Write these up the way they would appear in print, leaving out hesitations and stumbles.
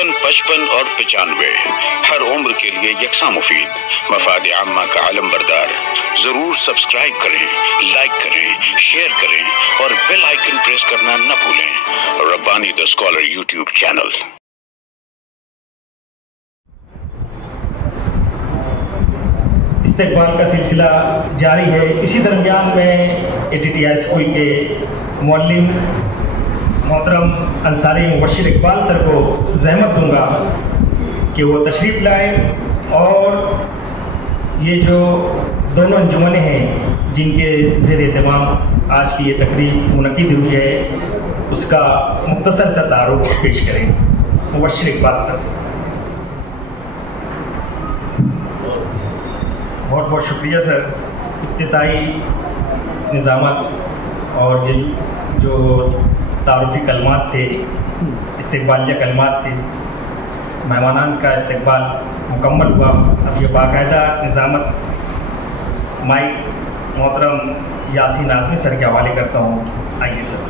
55 55 और 95 हर उम्र के लिए यकसा मुफीद, मफाद आम्मा का आलम बरदार। जरूर सब्सक्राइब करें, लाइक करें, शेयर करें और बेल आइकन प्रेस करना न भूलें। Rabbani the scholar YouTube channel. इस्तेकबाल का सिलसिला जारी है। इसी दरमियान में ATTI स्कूल के मुअल्लिम मोहतरम अंसारी मुबश्शिर इकबाल सर को ज़हमत दूंगा कि वो तशरीफ़ लाए और ये जो दोनों अंजुमनें हैं जिनके ज़ेर एहतमाम आज की ये तकरीब मुनक़िद हुई है, उसका मुख्तसर सा तारुफ पेश करें। मुबश्शिर इकबाल सर। बहुत बहुत शुक्रिया सर। इब्तिदाई निज़ामत और ये जो तारुफ़ी कलमात थे, इस्तकबालिया कलमात थे, मेहमानान का इस्तकबाल मुकम्मल हुआ। अब ये बाकायदा निज़ामत माइक मोहतरम यासीन आज़मी सर के हवाले करता हूँ। आइए सर।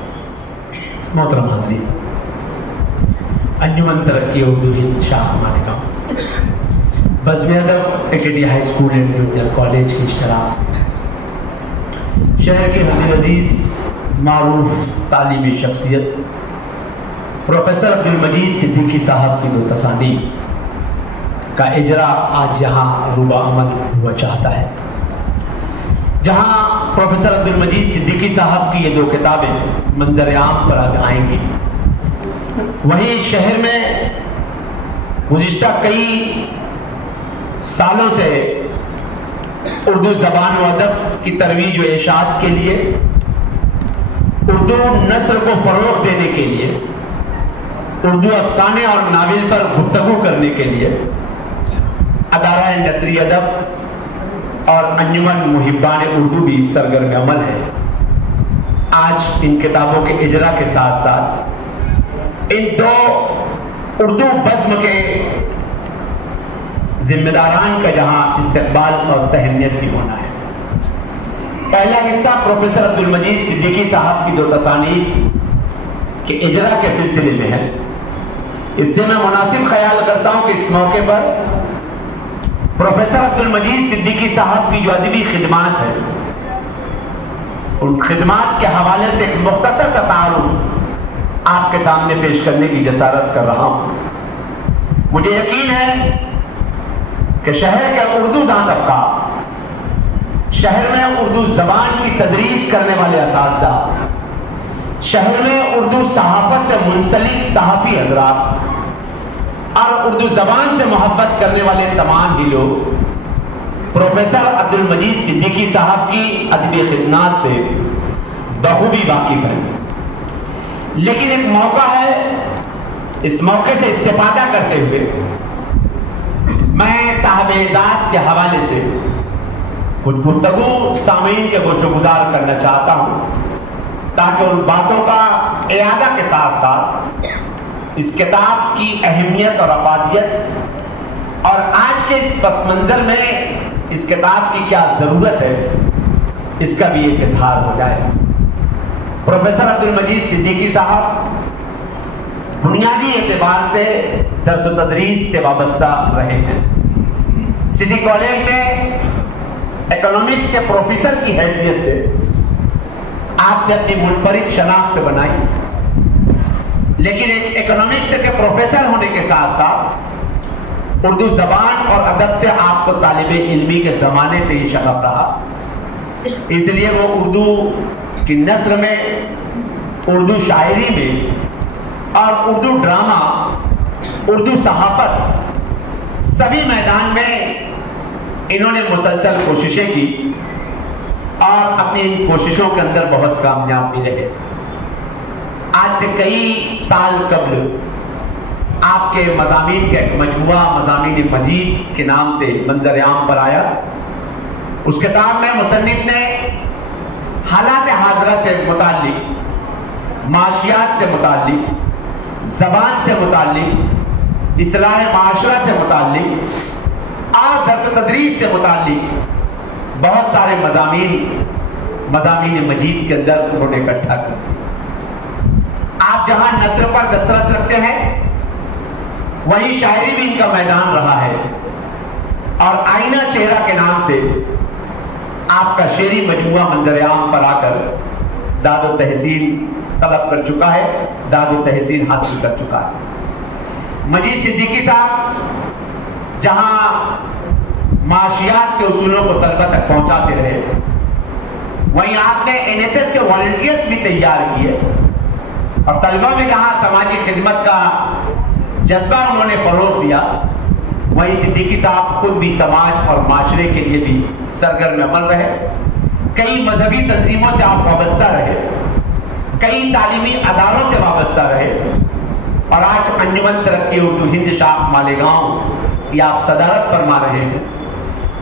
मोहतरम हाज़रीन, अंजुमन तरक्की उर्दू हिंद शाह मालिगांव बज़्म अदब ATTI high school and junior college की इश्तराक शहर के हज़ीर अज़ीज़ मारूफ तालीमी शख्सियत प्रोफेसर अब्दुल मजीद सिद्दीकी साहब की दो तसानी का इजरा आज यहाँ रूबा अमल हुआ चाहता है। जहाँ प्रोफेसर अब्दुल मजीद सिद्दीकी साहब की ये दो किताबें मंजर आम पर आज आएंगी, वहीं शहर में गुज़िश्ता कई सालों से उर्दू ज़बान व अदब की तरवीज व इशाअत के लिए, उर्दू नस्र को फ़रोग़ देने के लिए, उर्दू अफ़साने और नावल पर गुफ्तगू करने के लिए अदारा नसरी अदब और अंजुमन मुहिब्बान उर्दू भी सरगर्म अमल है। आज इन किताबों के इजरा के साथ साथ इन दो उर्दू बज़्म के जिम्मेदारान का जहां इस्तकबाल और तहनीत भी होना है। पहला हिस्सा प्रोफेसर अब्दुल मजीद सिद्दीकी साहब की दो तसानीफ के इजरा के सिलसिले में है। इससे मैं मुनासिब ख्याल करता हूं कि इस मौके पर प्रोफेसर अब्दुल मजीद सिद्दीकी साहब की जो अदबी खिदमात है, उन खिदमात के हवाले से एक मुख्तसर सा तारुफ आपके सामने पेश करने की जसारत कर रहा हूं। मुझे यकीन है कि शहर के उर्दू दां तबका, शहर में उर्दू जबान की तदरीस करने वाले असातिज़ा, शहर में उर्दू सहाफ़त से मुंसलिक सहाफ़ी हज़रात और उर्दू जबान से मोहब्बत करने वाले तमाम ही लोग प्रोफेसर अब्दुल मजीद सिद्दीकी साहब की अदबी खिदमात से बखूबी वाकिफ़ हैं। लेकिन एक मौका है, इस मौके से इस्तेफादा करते हुए मैं साहब एजाज के हवाले से कुछ गुफ्तगू सामीन के गोशोगुजार करना चाहता हूँ, ताकि उन बातों का इयादा के साथ साथ इस किताब की अहमियत और अफादियत और आज के इस पस मंजर में इस किताब की क्या ज़रूरत है, इसका भी एक इजहार हो जाए। प्रोफेसर अब्दुल मजीद सिद्दीकी साहब बुनियादी एतबार से दर्स व तदरीस से वाबस्ता रहे हैं। सिटी कॉलेज में इकोनॉमिक्स के प्रोफेसर की हैसियत से आपने अपनी मुनफरिद शनाख्त बनाई, लेकिन एक इकोनॉमिक्स के प्रोफेसर होने के साथ साथ उर्दू जबान और अदब से आपको तालिबे इल्मी के ज़माने से ही शगफ रहा। इसलिए वो उर्दू की नस्र में, उर्दू शायरी में और उर्दू ड्रामा, उर्दू सहाफ़त, सभी मैदान में इन्होंने मुसलसल कोशिशें की और अपनी इन कोशिशों के अंदर बहुत कामयाब भी रहे। आज से कई साल कबल आपके मज़ामीन का एक मजमुआ मज़ामीन मजीद के नाम से मंजर आम पर आया। उस किताब में मुसन्निफ ने हालात हाज़िरा से मुताल्लिक, माशियात से मुताल्लिक, ज़बान से मुताल्लिक, इस्लाह माशरा से मुताल्लिक और दर्स तदरीस से मुताल्लिक बहुत सारे मज़ामीन मजीद के अंदर उन्होंने इकट्ठा किया। आप जहां नस्र पर दस्तरस रखते हैं, वहीं शायरी भी इनका मैदान रहा है। और आईना चेहरा के नाम से आपका शेरी मजमुआ मंजर आम पर आकर दादो तहसील तलब कर चुका है, दादो तहसील हासिल कर चुका है। मजीद सिद्दीकी साहब जहां माशियात के उसूलों को तलबा तक पहुंचाते रहे, वहीं आपने एनएसएस के वॉलंटियर्स भी तैयार किए और तलबा में जहां समाजी खिदमत का जज्बा उन्होंने फरोग दिया, वहीं सिद्दीकी साहब खुद भी समाज और माशरे के लिए भी सरगर्म अमल रहे। कई मजहबी तंजीमों से आप वाबस्ता रहे, कई तालीमी अदारों से वाबस्ता रहे और आज अंजुमन तरक्की उर्दू हिंद शाख मालेगांव या आप सदारत फरमा रहे हैं।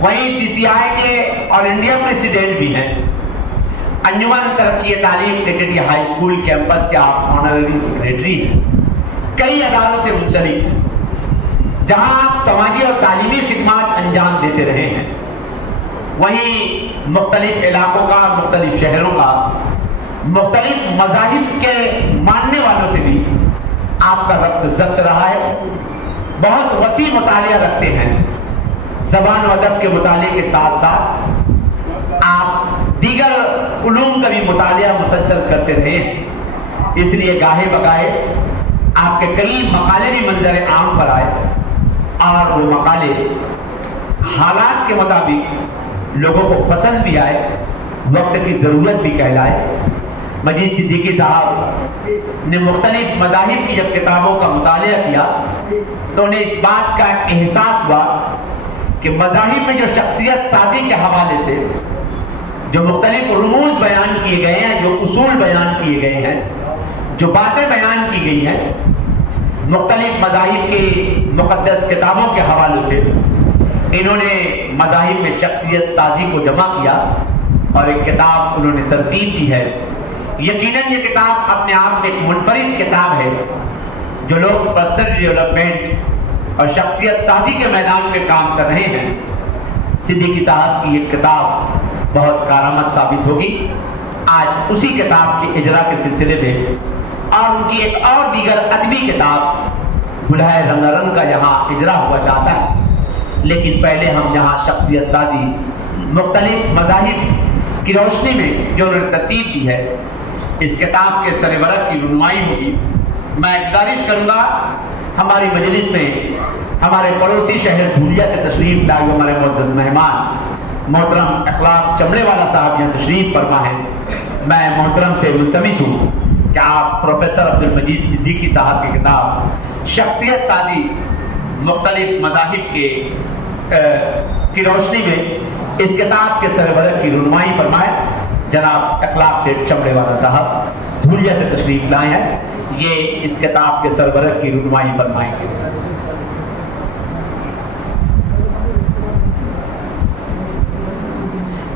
वहीं सीसीआई के ऑल इंडिया प्रेसिडेंट भी हैं। अंजुमन तरक्की तालीम टिकटी हाई स्कूल कैंपस के आप ऑनररी सेक्रेटरी हैं। कई अदारों से मुंसलिक हैं जहां आप समाजी और तालीमी खिदमत अंजाम देते रहे हैं। वहीं मुख्तलिफ इलाकों का, मुख्तलिफ शहरों का, मुख्तलिफ मज़ाहिब के मानने वालों से भी आपका रब्त ज़ब्त रहा है। बहुत वसी मुतालिया रखते हैं। ज़बान व अदब के मुताले के साथ साथ आप दीगर उलूम का भी मुतालिया मुसलसल करते रहे हैं। इसलिए गाहे बगाहे आपके कई मकाले भी मंजर आम पर आए और वो मकाले हालात के मुताबिक लोगों को पसंद भी आए, वक्त की ज़रूरत भी कहलाए। मजीद सिद्दीकी साहब ने मुख्तलिफ मज़ाहिब की जब किताबों का मुतालिया किया तो उन्हें इस बात का एहसास हुआ कि मज़ाहिब में जो शख्सियत साजी के हवाले से जो मुख्तलिफ रुमूज़ बयान किए गए हैं, जो उसूल बयान किए गए हैं, जो बातें बयान की गई हैं, मुख्तलिफ मज़ाहिब की मुक़द्दस किताबों के हवालों से इन्होंने मज़ाहिब में शख्सियत साजी को जमा किया और एक किताब उन्होंने तरतीब दी है। यकीनन ये किताब अपने आप में एक मुनफरिद किताब है। जो लोग पर्सनल डेवलपमेंट और शख्सियत साजी के मैदान में काम कर रहे हैं, सिद्दीकी साहब की ये किताब बहुत कारामद साबित होगी। आज उसी किताब के इजरा के सिलसिले में और उनकी एक और दीगर अदबी किताब बुलाए रंगारंग का यहाँ इजरा हुआ चाहता है। लेकिन पहले हम यहाँ शख्सियत साजी मुख्तलिफ मज़ाहिब की रोशनी में जो उन्होंने तरतीब दी है, इस किताब के सरवरक की रुनमाई होगी। मैं गुजारिश करूँगा हमारी मजलिस में हमारे पड़ोसी शहर धूलिया से तशरीफ लाए हमारे मुअज़्ज़ज़ मेहमान मोहतरम अखलाक चमड़ेवाला साहब यहाँ तशरीफ फरमा है। मैं मोहतरम से मुल्तमिस हूँ कि आप प्रोफेसर अब्दुल मजीद सिद्दीकी साहब की किताब शख्सियत साजी मुख्तलिफ मज़ाहिब की रोशनी में इस किताब के सरवरक की रुनमाई फरमाए। जनाब अखलाक से चमड़ेवाला साहब धूलिया से तशरीफ लाए हैं, ये इस किताब के सरवरक की रुनमाई फरमाएंगे।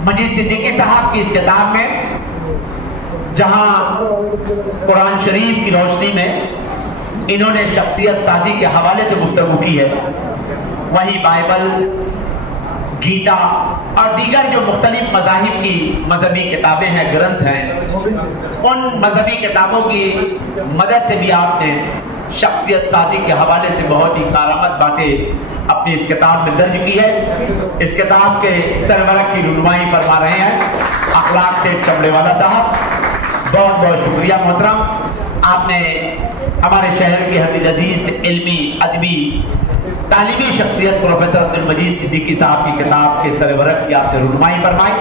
मजीद सिद्दीकी साहब की इस किताब में जहां कुरान शरीफ की रोशनी में इन्होंने शख्सियत साजी के हवाले से गुफ्तगू की है, वहीं बाइबल, गीता और दीगर जो मुख्तलिफ मज़ाहिब की मजहबी किताबें हैं, ग्रंथ हैं, उन मजहबी किताबों की मदद से भी आपने शख्सियत साजी के हवाले से बहुत ही कारामद बातें अपनी इस किताब में दर्ज की है। इस किताब के सरवरक की रुनमाई फरमा रहे हैं अखलाक से चमड़ेवाला साहब। बहुत बहुत शुक्रिया मोहतरम, आपने हमारे शहर की हदीद अजीज इल्मी अदबी तालीमी शख्सियत प्रोफेसर अब्दुल मजीद सिद्दीकी साहब की किताब के सरवरक की आपने रुनमाई फरमाई।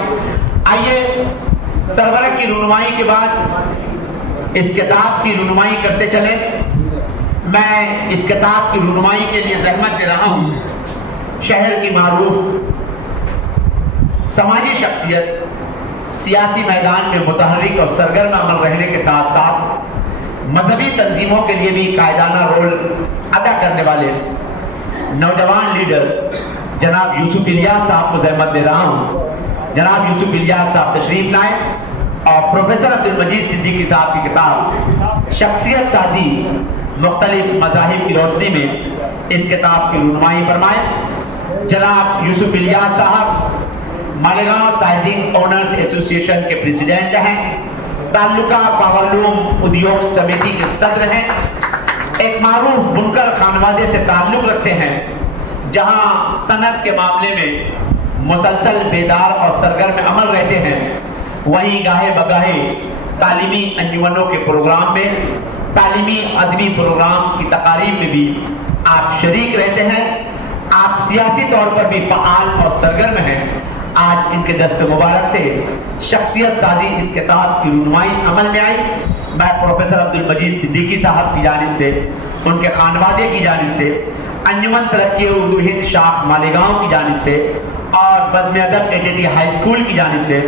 आइए सरवरक की रुनमाई के बाद इस किताब की रुनमाई करते चले। मैं इस किताब की रुनमाई के लिए ज़हमत दे रहा हूँ शहर की मारूफ समाजी शख्सियत, सियासी मैदान में मुतहर्रिक और सरगर्म अमल रहने के साथ साथ मजहबी तंजीमों के लिए भी कायदाना रोल अदा करने वाले नौजवान लीडर जनाब यूसुफ इलियास साहब को ज़हमत दे रहा हूँ। जनाब यूसुफ इलियास साहब तशरीफ लाए और प्रोफेसर अब्दुल मजीद सिद्दीकी साहब की किताब शख्सियत साजी मुख्तलिफ मज़ाहिब की रोशनी में इस किताब की रुनमाई फरमाए। जनाब यूसुफ इलियास साहब मालेगांव साइजिंग ओनर्स एसोसिएशन के प्रेसिडेंट हैं, ताल्लुका पावरलूम उद्योग समिति के सदर हैं, ایک معروف بنکر خانوادے سے تعلق رکھتے ہیں جہاں صنعت کے معاملے میں مسلسل بیدار اور سرگرم عمل رہتے ہیں، وہیں گاہے بگاہے تعلیمی انجمنوں کے پروگرام میں، تعلیمی ادبی پروگرام کی تقاریب میں بھی آپ شریک رہتے ہیں۔ آپ سیاسی طور پر بھی فعال اور سرگرم ہیں۔ آج ان کے دست مبارک سے شخصیت سازی اس کتاب کی رونمائی عمل میں آئی۔ میں پروفیسر عبدالمجید صدیقی صاحب کی جانب سے، ان کے خانوادے کی جانب سے، انجمن ترقی اردو ہند شاخ مالیگاؤں کی جانب سے اور بزم ادب ATT ہائی اسکول کی جانب سے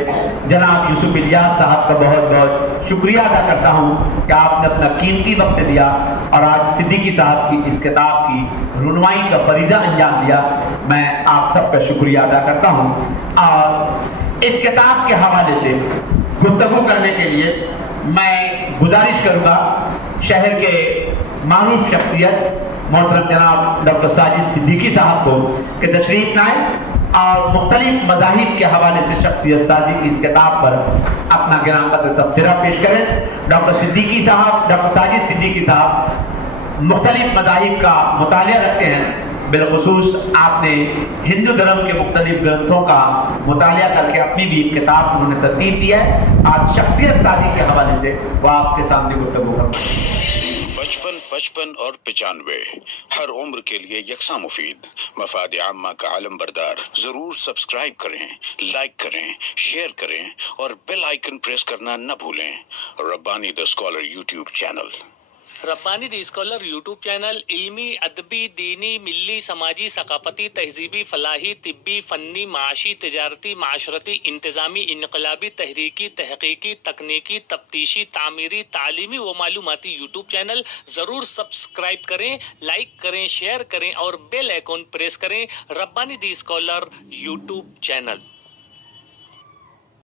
جناب یوسف الیاس صاحب کا بہت بہت شکریہ ادا کرتا ہوں کہ آپ نے اپنا قیمتی وقت دیا اور آج صدیقی صاحب کی اس کتاب کی رونمائی کا فریضہ انجام دیا۔ میں آپ سب کا شکریہ ادا کرتا ہوں اور اس کتاب کے حوالے سے گفتگو کرنے کے لیے میں گزارش کروں گا شہر کے معروف شخصیت محترم جناب ڈاکٹر ساجد صدیقی صاحب کو کہ تشریف لائیں اور مختلف مذاہب کے حوالے سے شخصیت سازی کی اس کتاب پر اپنا گران قدر تبصرہ پیش کریں۔ ڈاکٹر صدیقی صاحب، ڈاکٹر ساجد صدیقی صاحب مختلف مذاہب کا مطالعہ رکھتے ہیں، بالخصوص آپ نے ہندو دھرم کے مختلف گرنتھوں کا مطالعہ کر کے اپنی بھی کتاب انہوں نے ترتیب دی ہے۔ آج شخصیت سازی کے حوالے سے وہ آپ کے سامنے گفتگو کریں۔ 55 55 اور 95 ہر عمر کے لیے یکساں مفید، مفاد عامہ کا علم بردار۔ ضرور سبسکرائب کریں، لائک کریں، شیئر کریں اور بیل آئیکن پریس کرنا نہ بھولیں۔ Rabbani the scholar YouTube channel. Rabbani the scholar YouTube channel علمی، ادبی، دینی، ملی، سماجی، ثقافتی، تہذیبی، فلاحی، طبی، فنی، معاشی، تجارتی، معاشرتی، انتظامی، انقلابی، تحریکی، تحقیقی، تکنیکی، تفتیشی، تعمیری، تعلیمی و معلوماتی یوٹیوب چینل۔ ضرور سبسکرائب کریں، لائک کریں، شیئر کریں اور بیل آئیکن پریس کریں۔ ربانی دی اسکالر یوٹیوب چینل۔